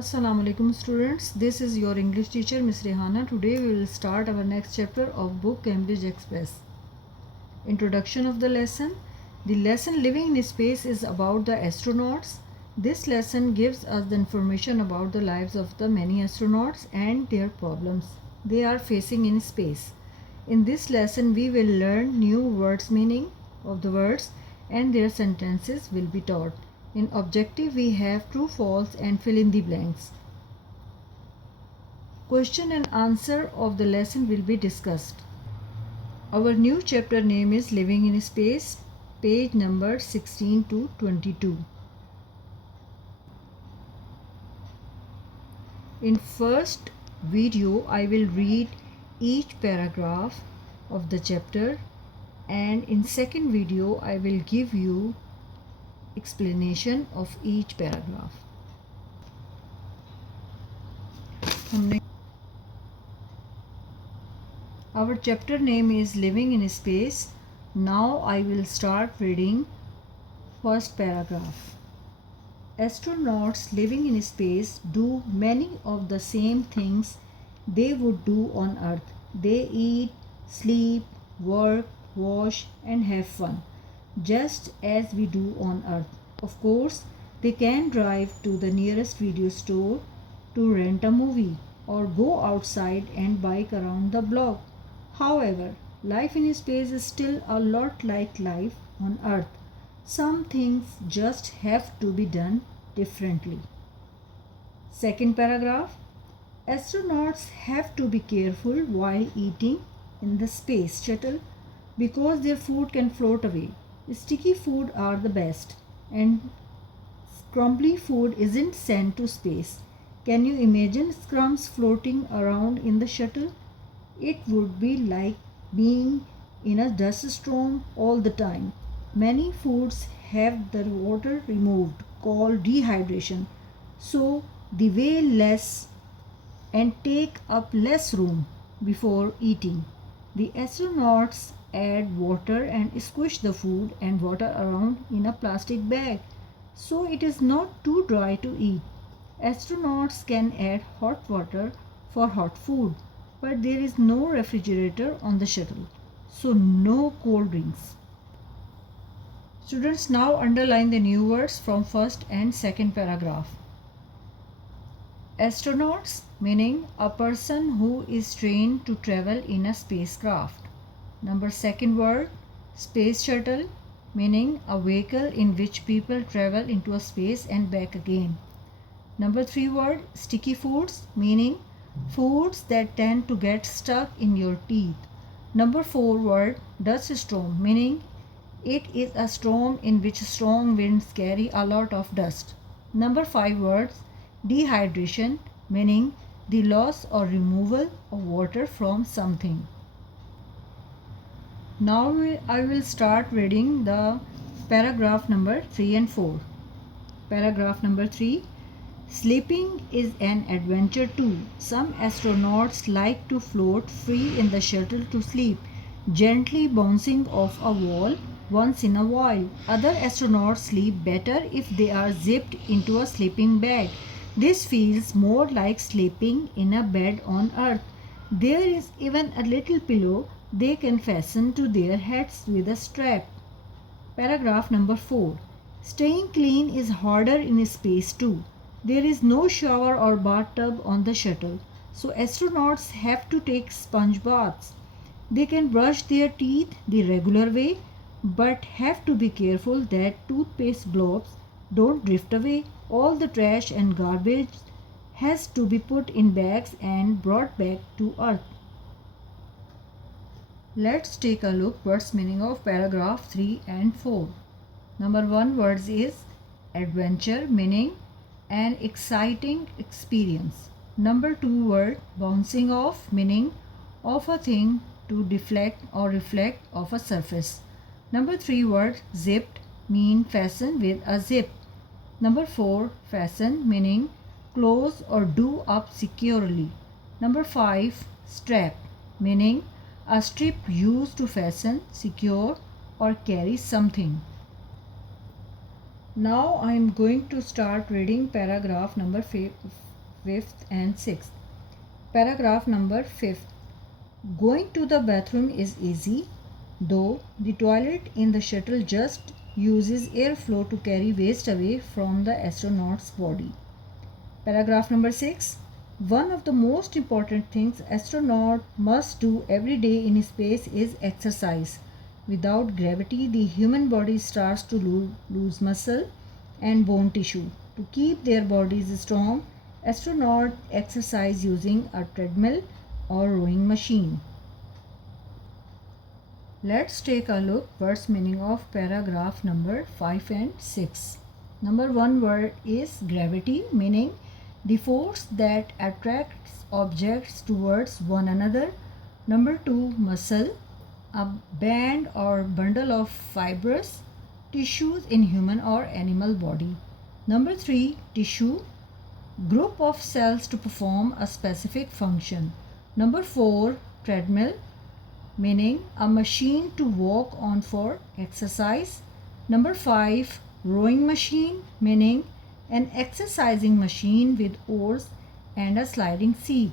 Assalamu alaikum students. This is your English teacher Miss Rehana. Today we will start our next chapter of book Cambridge Express. Introduction of the lesson. The lesson Living in Space is about the astronauts. This lesson gives us the information about the lives of the many astronauts and their problems they are facing in space. In this lesson we will learn new words meaning of the words and their sentences will be taught. In objective we have true, false and fill in the blanks. Question and answer of the lesson will be discussed. Our new chapter name is Living in Space, page number 16 to 22. In first video I will read each paragraph of the chapter, and in second video I will give you explanation of each paragraph. Our chapter name is Living in Space. Now I will start reading first paragraph. Astronauts living in space do many of the same things they would do on Earth. They eat, sleep, work, wash and have fun, just as we do on Earth. Of course, they can drive to the nearest video store to rent a movie or go outside and bike around the block. However, life in space is still a lot like life on Earth. Some things just have to be done differently. Second paragraph. Astronauts have to be careful while eating in the space shuttle because their food can float away. Sticky food are the best, and crumbly food isn't sent to space. Can you imagine crumbs floating around in the shuttle? It would be like being in a dust storm all the time. Many foods have the water removed, called dehydration, so they weigh less and take up less room before eating. The astronauts add water and squish the food and water around in a plastic bag so it is not too dry to eat. Astronauts can add hot water for hot food, but there is no refrigerator on the shuttle, so no cold drinks. Students, now underline the new words from first and second paragraph. Astronauts meaning a person who is trained to travel in a spacecraft. Number second word, space shuttle meaning a vehicle in which people travel into a space and back again. Number three word, sticky foods meaning foods that tend to get stuck in your teeth. Number four word, dust storm meaning it is a storm in which strong winds carry a lot of dust. Number five words, dehydration meaning the loss or removal of water from something. Now I will start reading the paragraph number 3 and 4. Paragraph number 3. Sleeping is an adventure too. Some astronauts like to float free in the shuttle to sleep, gently bouncing off a wall once in a while. Other astronauts sleep better if they are zipped into a sleeping bag. This feels more like sleeping in a bed on Earth. There is even a little pillow they can fasten to their heads with a strap. Paragraph number 4. Staying clean is harder in space too. There is no shower or bathtub on the shuttle, so astronauts have to take sponge baths. They can brush their teeth the regular way, but have to be careful that toothpaste blobs don't drift away. All the trash and garbage has to be put in bags and brought back to Earth. Let's take a look what's meaning of paragraph 3 and 4. Number 1 words is adventure meaning an exciting experience. Number 2 word bouncing off meaning of a thing to deflect or reflect off a surface. Number 3 word zipped mean fasten with a zip. Number 4 fasten meaning close or do up securely. Number 5 strap meaning a strip used to fasten, secure or carry something. Now I am going to start reading paragraph number 5th and 6th. Paragraph number 5th. Going to the bathroom is easy, though the toilet in the shuttle just uses airflow to carry waste away from the astronaut's body. Paragraph number 6. One of the most important things astronaut must do every day in space is exercise. Without gravity, the human body starts to lose muscle and bone tissue. To keep their bodies strong, astronauts exercise using a treadmill or rowing machine. Let's take a look what's meaning of paragraph number 5 and 6. Number 1 word is gravity, meaning the force that attracts objects towards one another. Number 2, muscle, a band or bundle of fibrous tissues in human or animal body. Number 3, tissue, group of cells to perform a specific function. Number 4, treadmill, meaning a machine to walk on for exercise. Number 5, rowing machine, meaning an exercising machine with oars and a sliding seat.